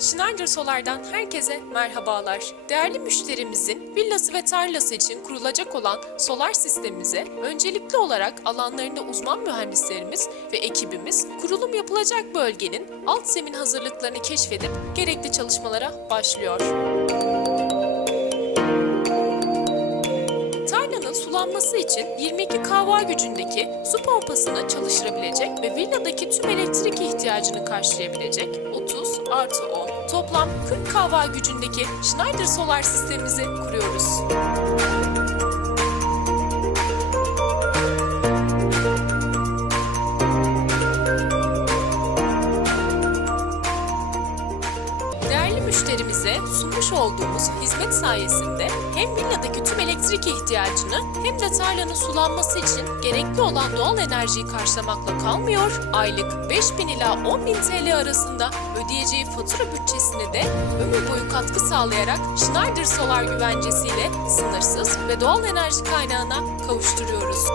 Schneider Solar'dan herkese merhabalar. Değerli müşterimizin villası ve tarlası için kurulacak olan solar sistemimize öncelikli olarak alanlarında uzman mühendislerimiz ve ekibimiz kurulum yapılacak bölgenin alt zemin hazırlıklarını keşfedip gerekli çalışmalara başlıyor. Tarlanın sulanması için 22 kW gücündeki su pompasını çalıştırabilecek ve villadaki tüm elektrik ihtiyacını karşılayabilecek 30 artı 10 toplam 40 kW gücündeki Schneider Solar sistemimizi kuruyoruz. Müşterimize sunmuş olduğumuz hizmet sayesinde hem villadaki tüm elektrik ihtiyacını hem de tarlanın sulanması için gerekli olan doğal enerjiyi karşılamakla kalmıyor, aylık 5000 ila 10.000 TL arasında ödeyeceği fatura bütçesine de ömür boyu katkı sağlayarak Schneider Solar güvencesiyle sınırsız ve doğal enerji kaynağına kavuşturuyoruz.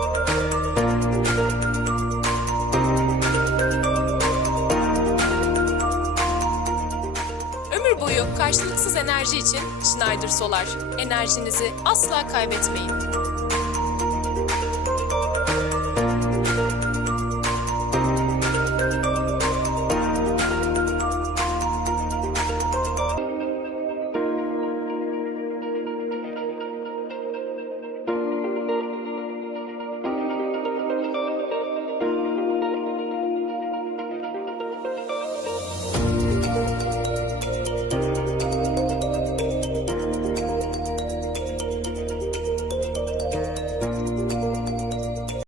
Karşılıksız enerji için Schneider Solar. Enerjinizi asla kaybetmeyin.